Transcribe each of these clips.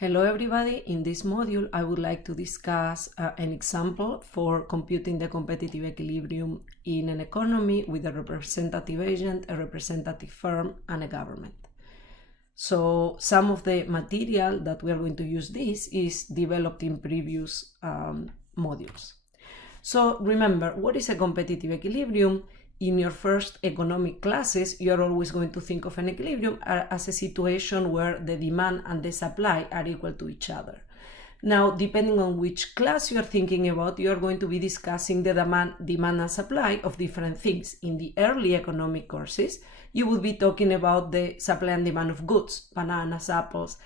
Hello everybody, in this module I would like to discuss an example for computing the competitive equilibrium in an economy with a representative agent, a representative firm, and a government. So some of the material that we are going to use this is developed in previous modules. So remember, what is a competitive equilibrium? In your first economic classes, you're always going to think of an equilibrium as a situation where the demand and the supply are equal to each other. Now, depending on which class you're thinking about, you're going to be discussing the demand and supply of different things. In the early economic courses, you will be talking about the supply and demand of goods, bananas, apples.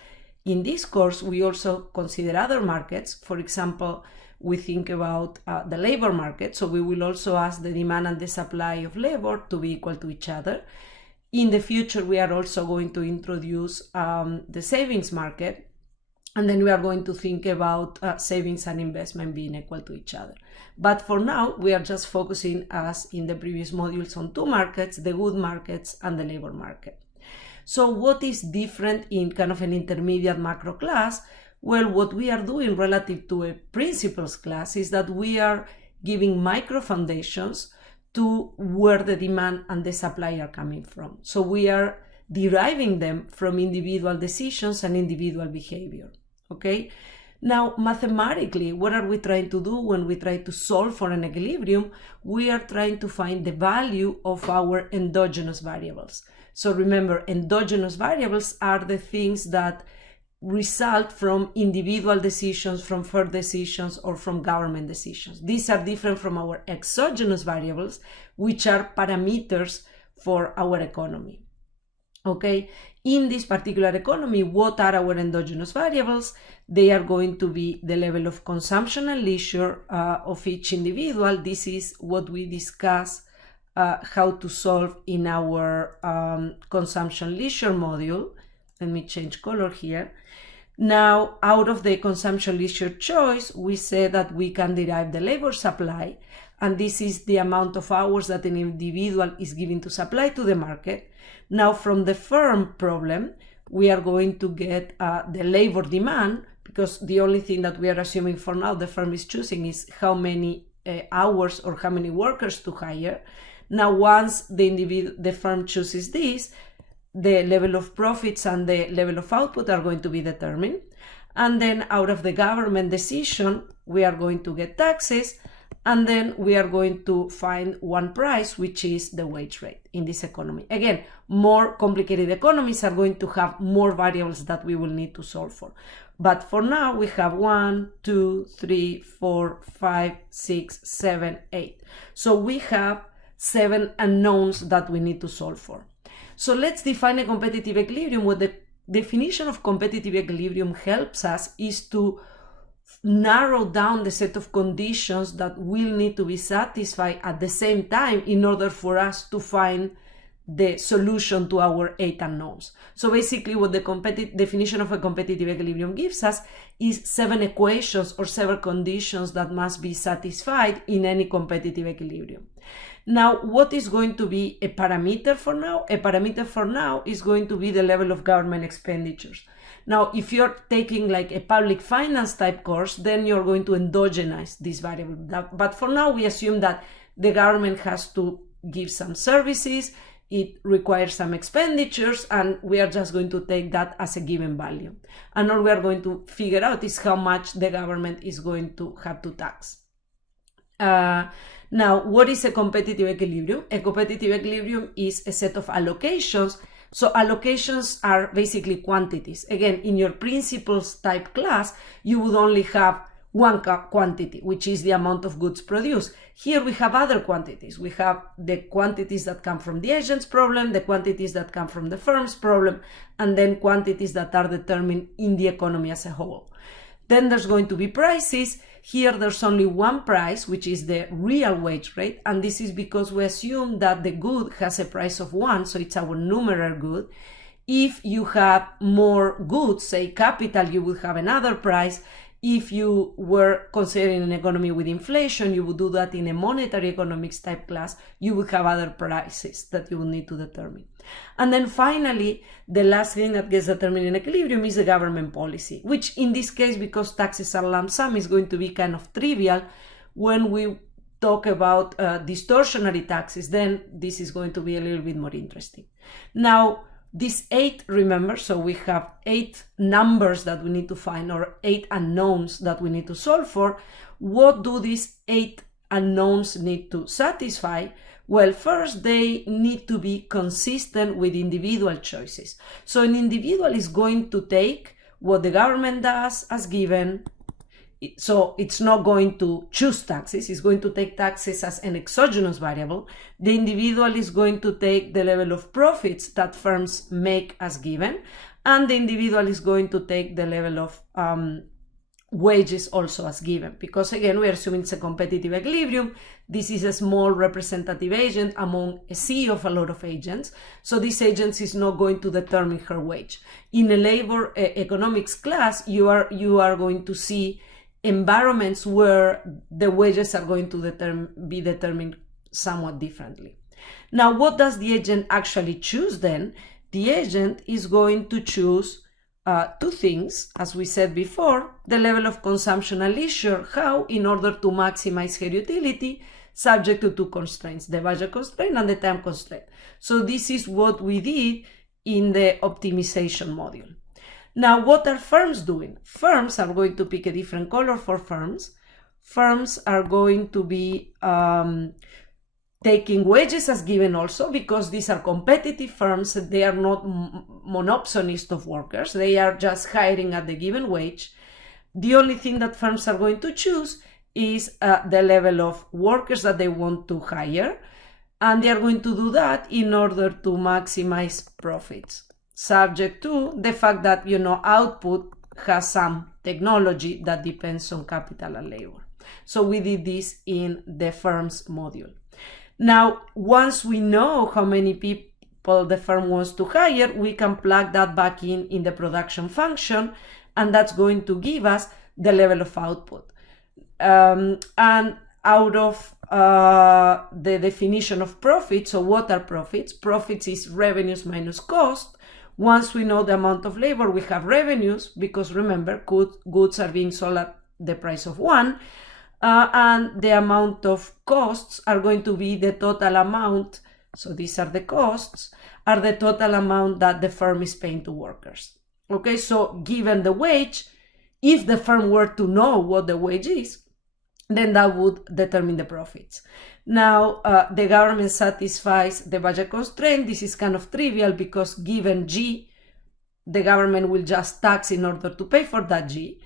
In this course, we also consider other markets. For example, we think about the labor market, so we will also ask the demand and the supply of labor to be equal to each other. In the future, we are also going to introduce the savings market, and then we are going to think about savings and investment being equal to each other. But for now, we are just focusing, as in the previous modules, on two markets, the good markets and the labor market. So what is different in kind of an intermediate macro class? Well, what we are doing relative to a principles class is that we are giving micro foundations to where the demand and the supply are coming from. So we are deriving them from individual decisions and individual behavior, okay? Now, mathematically, what are we trying to do when we try to solve for an equilibrium? We are trying to find the value of our endogenous variables. So remember, endogenous variables are the things that result from individual decisions, from firm decisions, or from government decisions. These are different from our exogenous variables, which are parameters for our economy. Okay, in this particular economy, what are our endogenous variables? They are going to be the level of consumption and leisure of each individual. This is what we discuss how to solve in our consumption leisure module. Let me change color here. Now, out of the consumption leisure choice, we say that we can derive the labor supply, and this is the amount of hours that an individual is giving to supply to the market. Now, from the firm problem, we are going to get the labor demand, because the only thing that we are assuming for now the firm is choosing is how many hours or how many workers to hire. Now, once the firm chooses this, the level of profits and the level of output are going to be determined. And then out of the government decision, we are going to get taxes, and then we are going to find one price, which is the wage rate in this economy. Again, more complicated economies are going to have more variables that we will need to solve for. But for now, we have 1, 2, 3, 4, 5, 6, 7, 8. So we have 7 unknowns that we need to solve for. So let's define a competitive equilibrium. What the definition of competitive equilibrium helps us is to narrow down the set of conditions that will need to be satisfied at the same time in order for us to find the solution to our 8 unknowns. So basically what the definition of a competitive equilibrium gives us is 7 equations or 7 conditions that must be satisfied in any competitive equilibrium. Now, what is going to be a parameter for now? A parameter for now is going to be the level of government expenditures. Now, if you're taking like a public finance type course, then you're going to endogenize this variable. But for now, we assume that the government has to give some services, it requires some expenditures, and we are just going to take that as a given value. And all we are going to figure out is how much the government is going to have to tax. Now, what is a competitive equilibrium? A competitive equilibrium is a set of allocations. So allocations are basically quantities. Again, in your principles type class, you would only have one quantity, which is the amount of goods produced. Here we have other quantities. We have the quantities that come from the agent's problem, the quantities that come from the firm's problem, and then quantities that are determined in the economy as a whole. Then there's going to be prices. Here there's only one price, which is the real wage rate, and this is because we assume that the good has a price of 1, so it's our numerical good. If you have more goods, say capital, you will have another price. If you were considering an economy with inflation, you would do that in a monetary economics type class. You would have other prices that you would need to determine. And then finally, the last thing that gets determined in equilibrium is the government policy, which in this case, because taxes are lump sum, is going to be kind of trivial. When we talk about distortionary taxes, then this is going to be a little bit more interesting. Now, these 8, remember, so we have 8 numbers that we need to find, or 8 unknowns that we need to solve for. What do these 8 unknowns need to satisfy? Well, first, they need to be consistent with individual choices. So an individual is going to take what the government does as given. So it's not going to choose taxes, it's going to take taxes as an exogenous variable. The individual is going to take the level of profits that firms make as given, and the individual is going to take the level of wages also as given, because again, we're assuming it's a competitive equilibrium. This is a small representative agent among a sea of a lot of agents. So this agent is not going to determine her wage. In a labor economics class, you are going to see environments where the wages are going to be determined somewhat differently. Now, what does the agent actually choose then? The agent is going to choose 2 things, as we said before: the level of consumption and leisure. How? In order to maximize her utility, subject to 2 constraints, the budget constraint and the time constraint. So this is what we did in the optimization module. Now, what are firms doing? Firms are going to pick a different color for firms. Firms are going to be taking wages as given also, because these are competitive firms. They are not monopsonists of workers. They are just hiring at the given wage. The only thing that firms are going to choose is the level of workers that they want to hire. And they are going to do that in order to maximize profits, subject to the fact that, output has some technology that depends on capital and labor. So we did this in the firms module. Now, once we know how many people the firm wants to hire, we can plug that back in the production function, and that's going to give us the level of output. And out of the definition of profits, so what are profits? Profits is revenues minus cost. Once we know the amount of labor, we have revenues, because remember, goods are being sold at the price of 1. And the amount of costs are going to be the total amount. So these are the costs, are the total amount that the firm is paying to workers. Okay, so given the wage, if the firm were to know what the wage is, then that would determine the profits. Now, the government satisfies the budget constraint. This is kind of trivial, because given G, the government will just tax in order to pay for that G.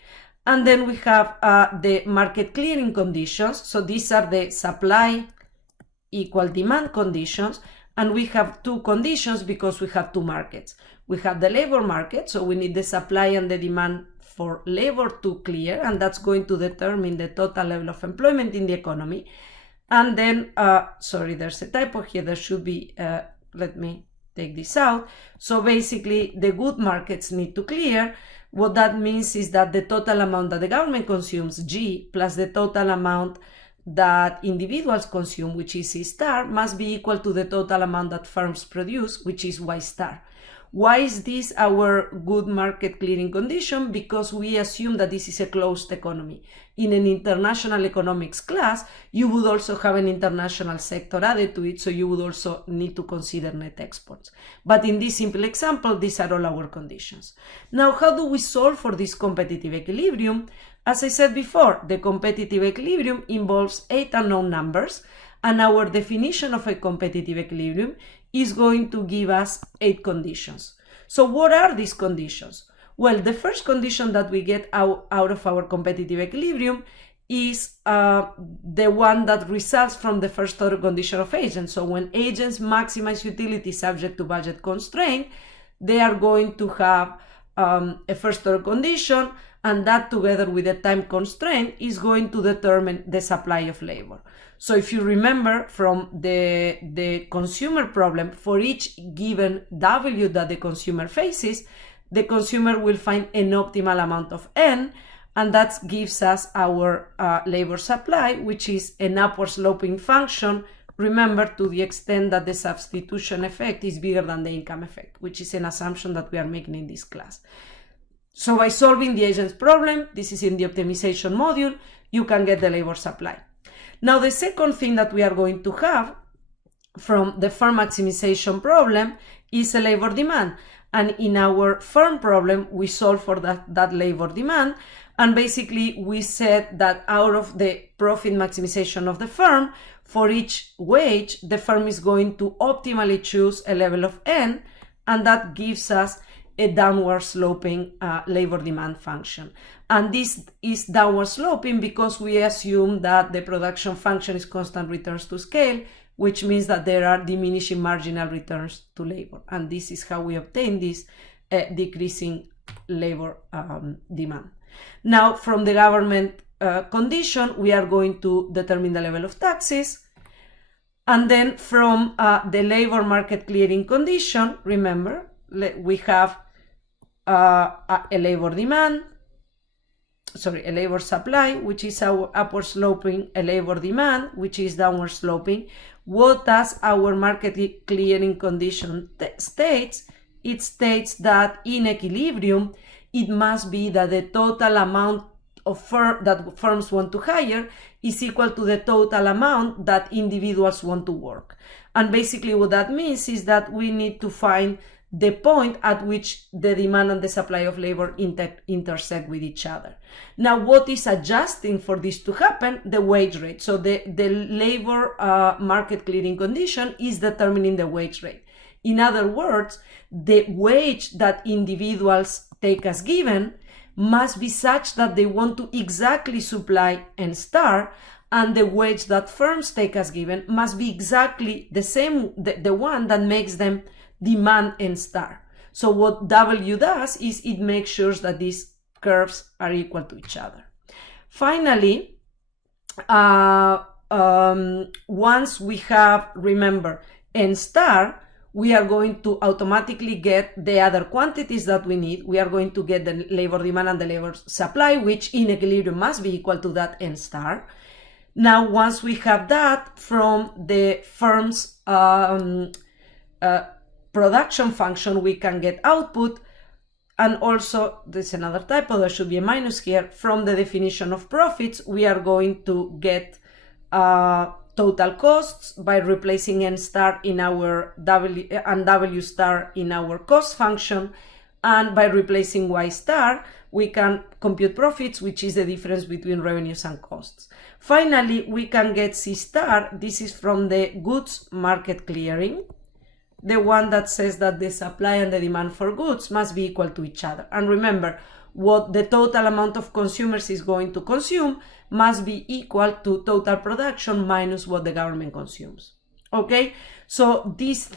And then we have the market clearing conditions. So these are the supply equal demand conditions. And we have 2 conditions because we have 2 markets. We have the labor market, so we need the supply and the demand for labor to clear, and that's going to determine the total level of employment in the economy. And then, sorry, there's a typo here. There should be, let me take this out. So basically, the good markets need to clear. What that means is that the total amount that the government consumes, G, plus the total amount that individuals consume, which is C star, must be equal to the total amount that firms produce, which is Y star. Why is this our good market clearing condition? Because we assume that this is a closed economy. In an international economics class, you would also have an international sector added to it, so you would also need to consider net exports. But in this simple example, these are all our conditions. Now, how do we solve for this competitive equilibrium? As I said before, the competitive equilibrium involves 8 unknown numbers, and our definition of a competitive equilibrium is going to give us 8 conditions. So what are these conditions? Well, the first condition that we get out of our competitive equilibrium is the one that results from the first order condition of agents. So when agents maximize utility subject to budget constraint, they are going to have a first order condition, and that together with the time constraint is going to determine the supply of labor. So if you remember from the consumer problem, for each given W that the consumer faces, the consumer will find an optimal amount of N, and that gives us our labor supply, which is an upward sloping function. Remember, to the extent that the substitution effect is bigger than the income effect, which is an assumption that we are making in this class. So by solving the agent's problem, this is in the optimization module, you can get the labor supply. Now, the second thing that we are going to have from the firm maximization problem is a labor demand. And in our firm problem, we solve for that labor demand. And basically, we said that out of the profit maximization of the firm, for each wage, the firm is going to optimally choose a level of n, and that gives us a downward sloping labor demand function. And this is downward sloping because we assume that the production function is constant returns to scale, which means that there are diminishing marginal returns to labor. And this is how we obtain this decreasing labor demand. Now, from the government condition, we are going to determine the level of taxes. And then from the labor market clearing condition, remember, we have a labor demand, a labor supply, which is our upward sloping, a labor demand, which is downward sloping. What does our market clearing condition states? It states that in equilibrium, it must be that the total amount of that firms want to hire is equal to the total amount that individuals want to work. And basically what that means is that we need to find the point at which the demand and the supply of labor intersect with each other. Now, what is adjusting for this to happen? The wage rate. So the labor market clearing condition is determining the wage rate. In other words, the wage that individuals take as given must be such that they want to exactly supply N star, and the wage that firms take as given must be exactly the same, the one that makes them demand N star. So what W does is it makes sure that these curves are equal to each other. Finally, once we have, remember, N star, we are going to automatically get the other quantities that we need. We are going to get the labor demand and the labor supply, which in equilibrium must be equal to that N star. Now, once we have that from the firm's production function, we can get output. And also, there's another typo, there should be a minus here. From the definition of profits, we are going to get total costs by replacing N star in our W and W star in our cost function. And by replacing Y star, we can compute profits, which is the difference between revenues and costs. Finally, we can get C star. This is from the goods market clearing, the one that says that the supply and the demand for goods must be equal to each other. And remember, what the total amount of consumers is going to consume must be equal to total production minus what the government consumes. Okay, so these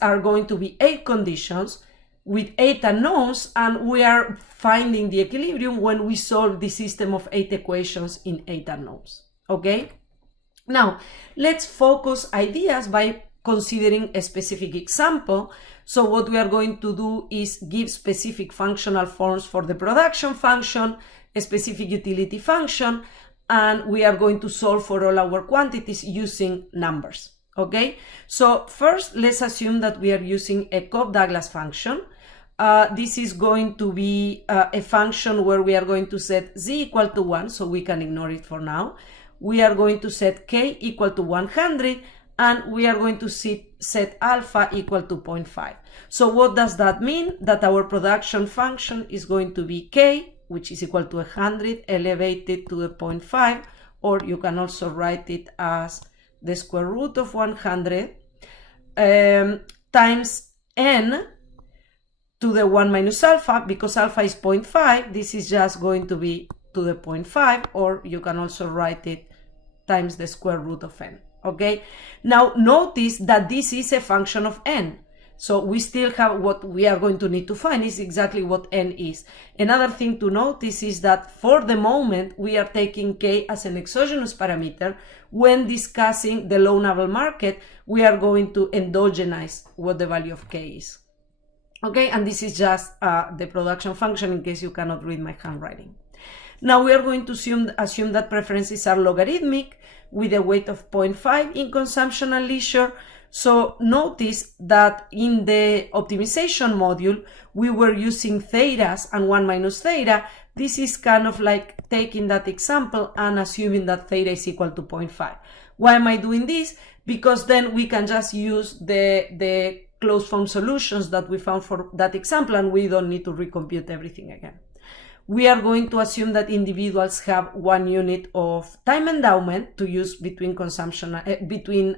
are going to be 8 conditions with 8 unknowns, and we are finding the equilibrium when we solve the system of 8 equations in 8 unknowns. Okay, now let's focus ideas by considering a specific example. So what we are going to do is give specific functional forms for the production function, a specific utility function, and we are going to solve for all our quantities using numbers. Okay, so first let's assume that we are using a Cobb-Douglas function. This is going to be a function where we are going to set z equal to 1, so we can ignore it for now. We are going to set k equal to 100, and we are going to set alpha equal to 0.5. So what does that mean? That our production function is going to be k, which is equal to 100 elevated to the 0.5, or you can also write it as the square root of 100 times n to the 1 minus alpha, because alpha is 0.5, this is just going to be to the 0.5, or you can also write it times the square root of n. Okay, now notice that this is a function of n. So we still have what we are going to need to find is exactly what n is. Another thing to notice is that for the moment, we are taking k as an exogenous parameter. When discussing the loanable market, we are going to endogenize what the value of k is. Okay, and this is just the production function in case you cannot read my handwriting. Now we are going to assume that preferences are logarithmic with a weight of 0.5 in consumption and leisure. So notice that in the optimization module, we were using thetas and 1 minus theta. This is kind of like taking that example and assuming that theta is equal to 0.5. Why am I doing this? Because then we can just use the closed form solutions that we found for that example, and we don't need to recompute everything again. We are going to assume that individuals have 1 unit of time endowment to use between consumption, between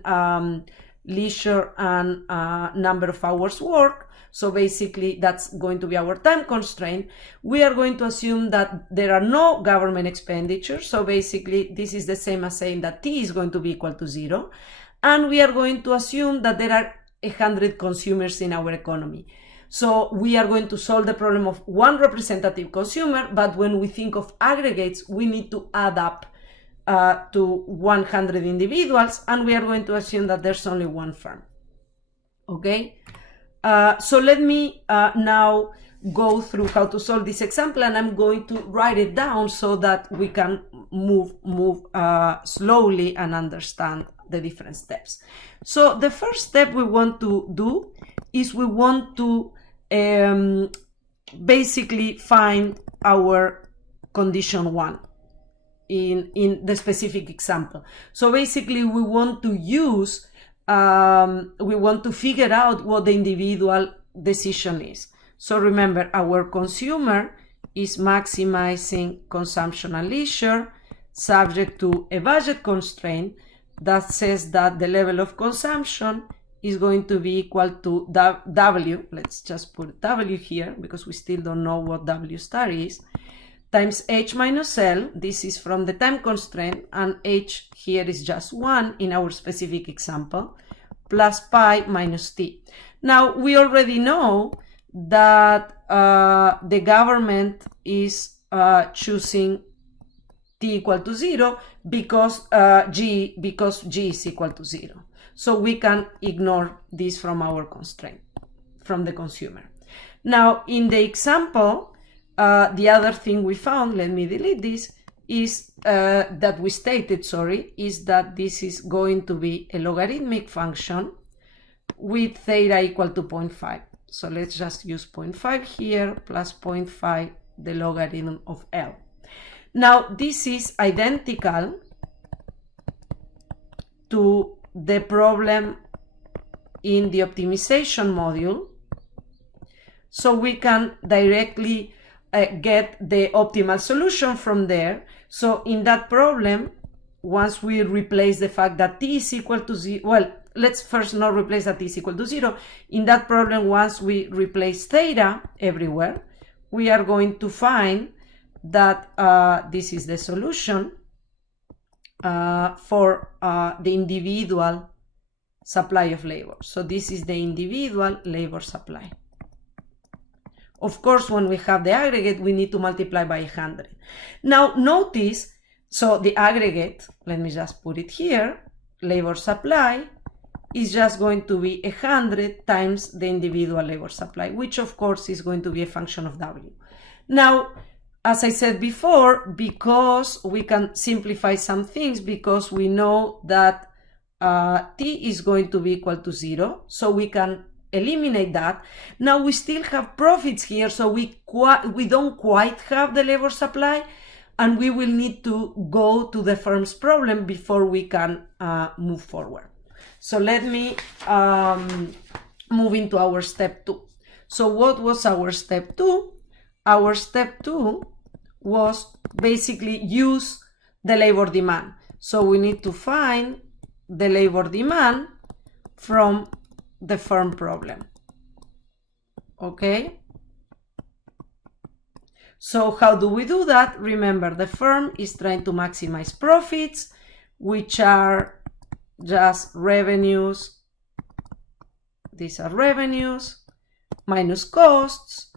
leisure and number of hours work. So basically that's going to be our time constraint. We are going to assume that there are no government expenditures. So basically this is the same as saying that T is going to be equal to 0. And we are going to assume that there are 100 consumers in our economy. So we are going to solve the problem of one representative consumer, but when we think of aggregates, we need to add up to 100 individuals, and we are going to assume that there's only one firm. Okay, so let me now go through how to solve this example, and I'm going to write it down so that we can move slowly and understand the different steps. So the first step we want to do is we want to basically find our condition 1 in the specific example. So basically we want to use, we want to figure out what the individual decision is. So remember, our consumer is maximizing consumption and leisure subject to a budget constraint that says that the level of consumption is going to be equal to W, let's just put W here because we still don't know what W star is, times H minus L, this is from the time constraint, and H here is just 1 in our specific example, plus pi minus T. Now, we already know that the government is choosing T equal to 0 because G is equal to 0. So we can ignore this from our constraint, from the consumer. Now, in the example, the other thing we found, let me delete this, is that we stated, is that this is going to be a logarithmic function with theta equal to 0.5. So let's just use 0.5 here, plus 0.5, the logarithm of L. Now, this is identical to the problem in the optimization module. So we can directly get the optimal solution from there. So in that problem, once we replace the fact that T is equal to 0, well, let's first not replace that T is equal to 0. In that problem, once we replace theta everywhere, we are going to find that this is the solution for the individual supply of labor. So this is the individual labor supply. Of course, when we have the aggregate, we need to multiply by 100. Now notice, so the aggregate, let me just put it here, labor supply is just going to be 100 times the individual labor supply, which of course is going to be a function of W. Now, as I said before, because we can simplify some things, because we know that T is going to be equal to 0, so we can eliminate that. Now we still have profits here, so we don't quite have the labor supply, and we will need to go to the firm's problem before we can move forward. So let me move into our step 2. So what was our step 2? Our step 2 was basically use the labor demand. So we need to find the labor demand from the firm problem. Okay? So how do we do that? Remember, the firm is trying to maximize profits, which are just revenues. These are revenues minus costs,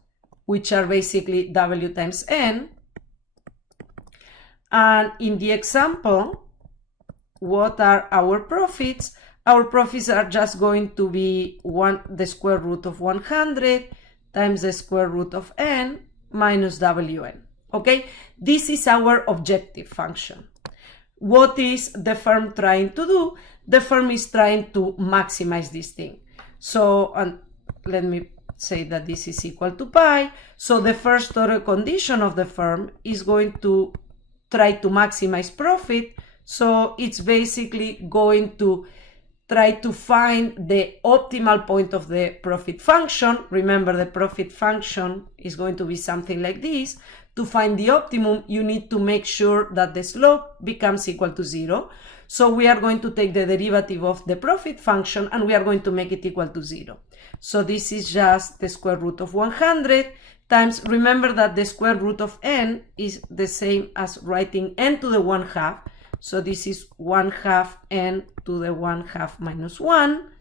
which are basically W times N. And in the example, what are our profits? Our profits are just going to be the square root of 100 times the square root of n minus wn. Okay, this is our objective function. What is the firm trying to do? The firm is trying to maximize this thing. So let me say that this is equal to pi. So the first order condition of the firm is going to try to maximize profit. So it's basically going to try to find the optimal point of the profit function. Remember, the profit function is going to be something like this. To find the optimum, you need to make sure that the slope becomes equal to 0. So we are going to take the derivative of the profit function and we are going to make it equal to 0. So this is just the square root of 100 times, remember that the square root of n is the same as writing n to the 1/2. So this is 1/2 n to the 1/2 minus 1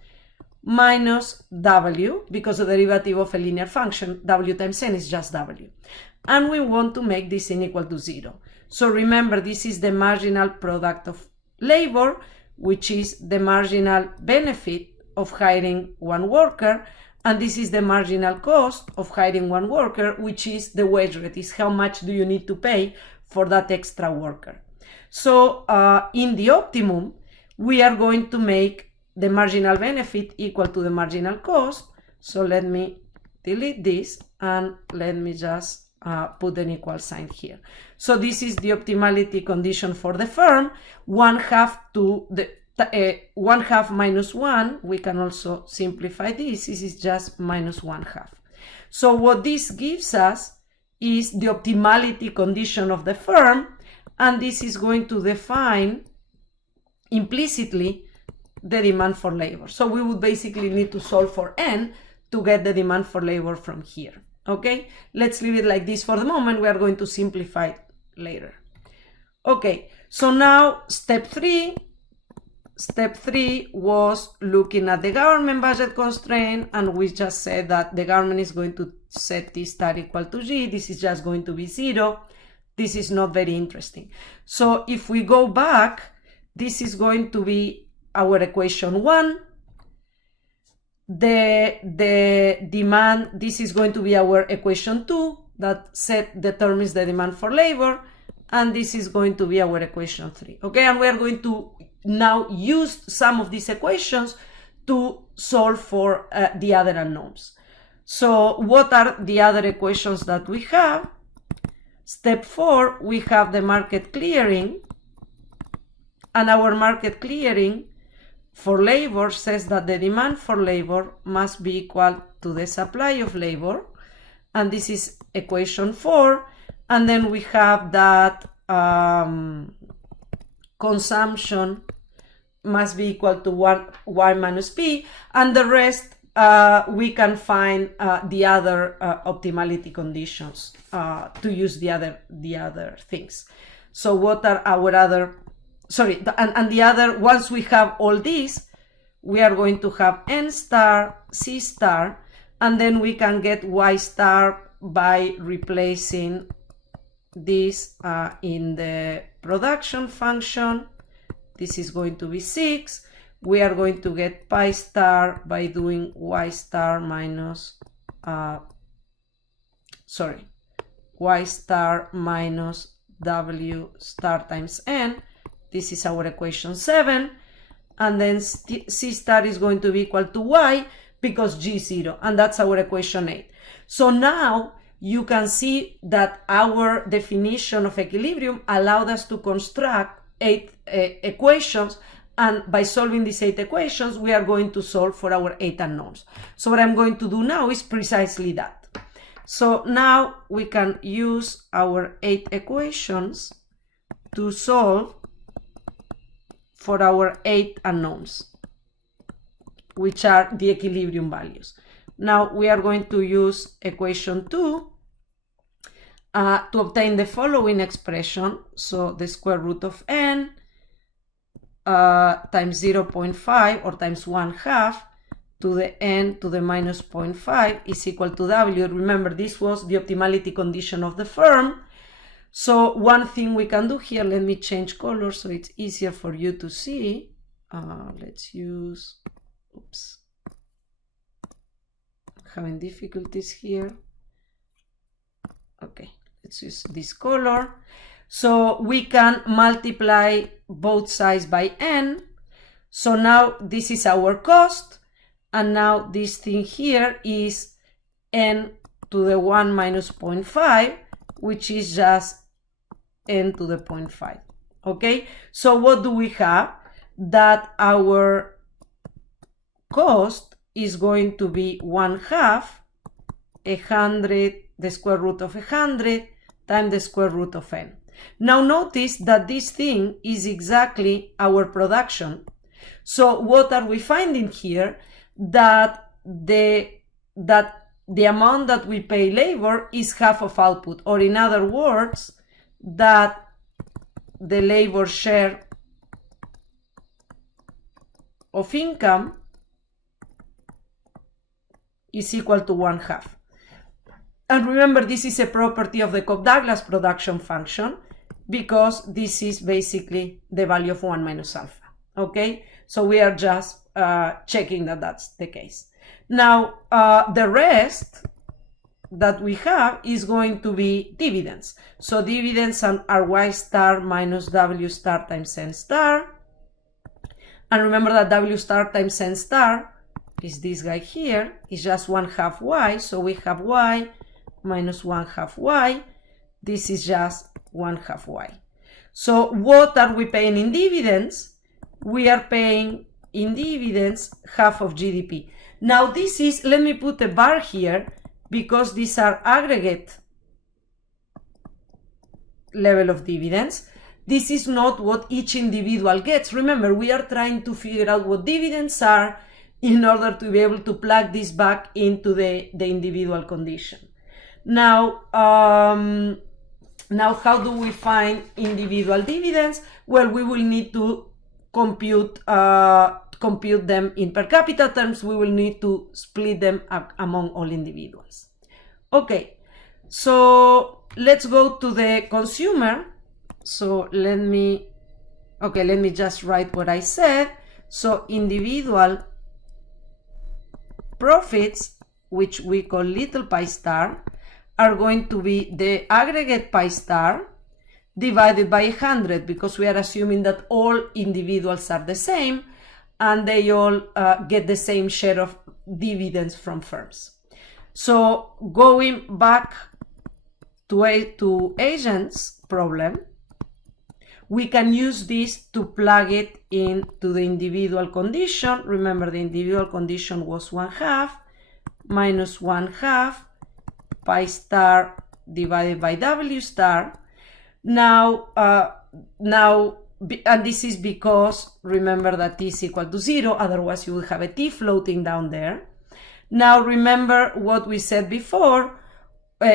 minus w, because the derivative of a linear function, w times n is just w. And we want to make this n equal to 0. So remember, this is the marginal product of labor, which is the marginal benefit of hiring one worker, and this is the marginal cost of hiring one worker, which is the wage rate, is how much do you need to pay for that extra worker. So in the optimum, we are going to make the marginal benefit equal to the marginal cost. So let me delete this and let me just put an equal sign here. So this is the optimality condition for the firm. 1/2 to the 1/2 minus 1, we can also simplify this. This is just minus 1/2. So what this gives us is the optimality condition of the firm, and this is going to define implicitly the demand for labor. So we would basically need to solve for n to get the demand for labor from here. Okay, let's leave it like this for the moment. We are going to simplify it later. Okay, so now step 3. Step 3 was looking at the government budget constraint, and we just said that the government is going to set this star equal to g. This is just going to be 0. This is not very interesting. So if we go back, this is going to be our equation 1. The demand, this is going to be our equation 2 that determines the demand for labor, and this is going to be our equation 3. Okay, and we are going to now use some of these equations to solve for the other unknowns. So what are the other equations that we have? Step 4, we have the market clearing, and our market clearing for labor says that the demand for labor must be equal to the supply of labor, and this is equation 4. And then we have that consumption must be equal to y minus p, and the rest we can find the other optimality conditions to use the other things. So what are our other, sorry, and the other, once we have all these, we are going to have n star, c star, and then we can get y star by replacing this in the production function. This is going to be 6. We are going to get pi star by doing y star minus, y star minus w star times n. This is our equation 7. And then c star is going to be equal to y because g is 0. And that's our equation 8. So now you can see that our definition of equilibrium allowed us to construct 8 equations, and by solving these 8 equations we are going to solve for our 8 unknowns. So what I'm going to do now is precisely that. So now we can use our 8 equations to solve for our 8 unknowns, which are the equilibrium values. Now we are going to use equation 2 to obtain the following expression. So the square root of n times 0.5 or times 1/2 to the n to the minus 0.5 is equal to w. Remember, this was the optimality condition of the firm. So one thing we can do here, let me change color so it's easier for you to see. Let's use, having difficulties here. Okay, let's use this color. So we can multiply both sides by n. So now this is our cost, and now this thing here is n to the 1 minus 0.5, which is just n to the 0.5. Okay, so what do we have? That our cost is going to be 1/2 100, the square root of 100 times the square root of n. Now notice that this thing is exactly our production. So what are we finding here? That the amount that we pay labor is half of output, or in other words, that the labor share of income is equal to 1/2. And remember, this is a property of the Cobb-Douglas production function, because this is basically the value of 1 minus alpha. Okay, so we are just checking that that's the case. Now, the rest that we have is going to be dividends. So dividends are y star minus w star times n star. And remember that w star times n star is this guy here, is just 1/2 y. So we have y minus 1/2 y. This is just 1/2 y. So what are we paying in dividends? We are paying in dividends half of GDP. Now this is, let me put a bar here, because these are aggregate level of dividends. This is not what each individual gets. Remember, we are trying to figure out what dividends are in order to be able to plug this back into the individual condition. Now, how do we find individual dividends? Well, we will need to compute them in per capita terms. We will need to split them up among all individuals. Okay, so let's go to the consumer. So let me just write what I said. So individual profits, which we call little pi star, are going to be the aggregate pi star divided by 100, because we are assuming that all individuals are the same and they all get the same share of dividends from firms. So going back to agents problem, we can use this to plug it into the individual condition. Remember, the individual condition was 1/2 minus 1/2 pi star divided by w star. Now, and this is because, remember that t is equal to 0, otherwise you would have a t floating down there. Now remember what we said before.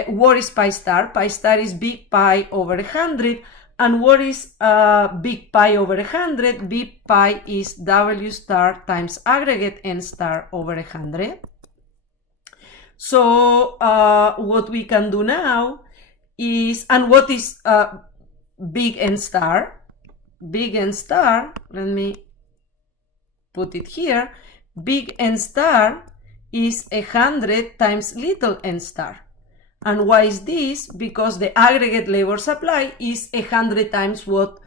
What is pi star? Pi star is big pi over 100. And what is big pi over 100? Big pi is w star times aggregate n star over 100. So what we can do now is, and what is big N star? Big N star, let me put it here. Big N star is 100 times little n star. And why is this? Because the aggregate labor supply is 100 times what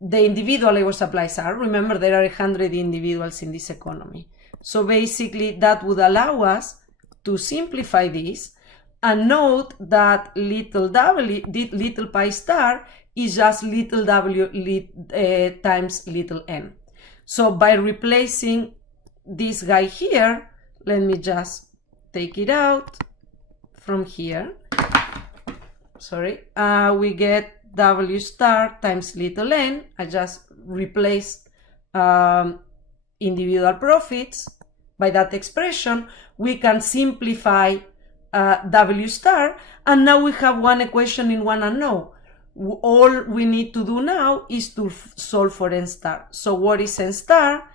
the individual labor supplies are. Remember, there are 100 individuals in this economy. So basically that would allow us to simplify this and note that little pi star is just little w times little n. So by replacing this guy here, let me just take it out from here. Sorry, we get w star times little n. I just replaced individual profits by that expression. We can simplify w star, and now we have one equation in one unknown. All we need to do now is to solve for n star. So what is n star?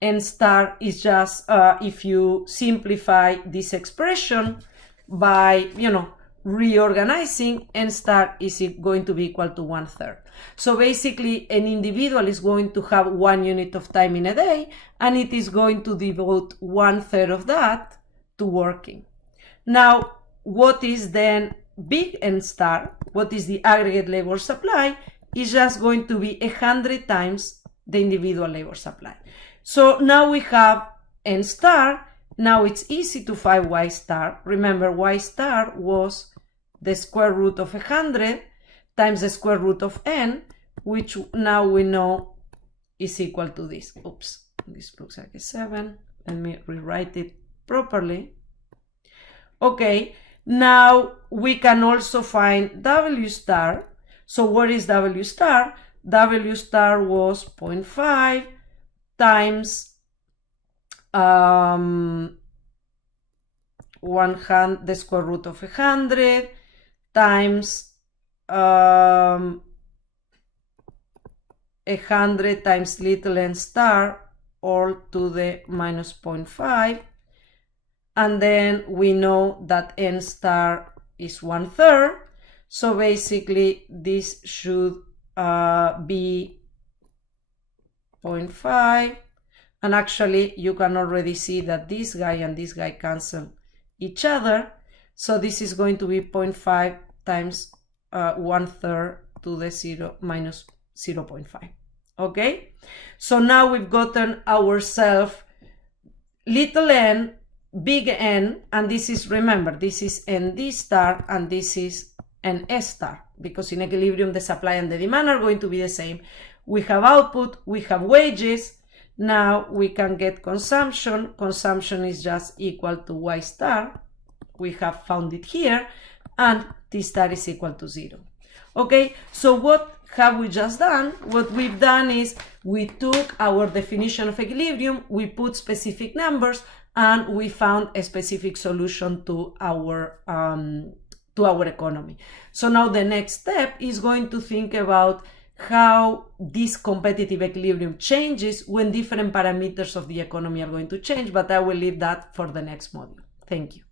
N star is just, if you simplify this expression by, reorganizing, n star is going to be equal to 1/3. So basically an individual is going to have 1 unit of time in a day, and it is going to devote 1/3 of that to working. Now, what is then big N star? What is the aggregate labor supply? Is just going to be 100 times the individual labor supply. So now we have N star. Now it's easy to find Y star. Remember, Y star was the square root of 100 times the square root of N, which now we know is equal to this. Oops, this looks like a 7. Let me rewrite it properly. Okay, now we can also find W star. So what is W star? W star was 0.5 times 100, the square root of 100 times 100 times little n star, all to the minus 0.5. And then we know that n star is 1/3. So basically this should be 0.5. And actually you can already see that this guy and this guy cancel each other. So this is going to be 0.5 times 1/3 to the 0 minus 0.5. Okay, so now we've gotten ourselves little n, big N, and this is, remember, this is ND star and this is an S star, because in equilibrium the supply and the demand are going to be the same. We have output, we have wages. Now we can get consumption. Consumption is just equal to Y star. We have found it here, and T star is equal to 0. Okay, so what have we just done? What we've done is we took our definition of equilibrium, we put specific numbers, and we found a specific solution to our economy. So now the next step is going to think about how this competitive equilibrium changes when different parameters of the economy are going to change, but I will leave that for the next module. Thank you.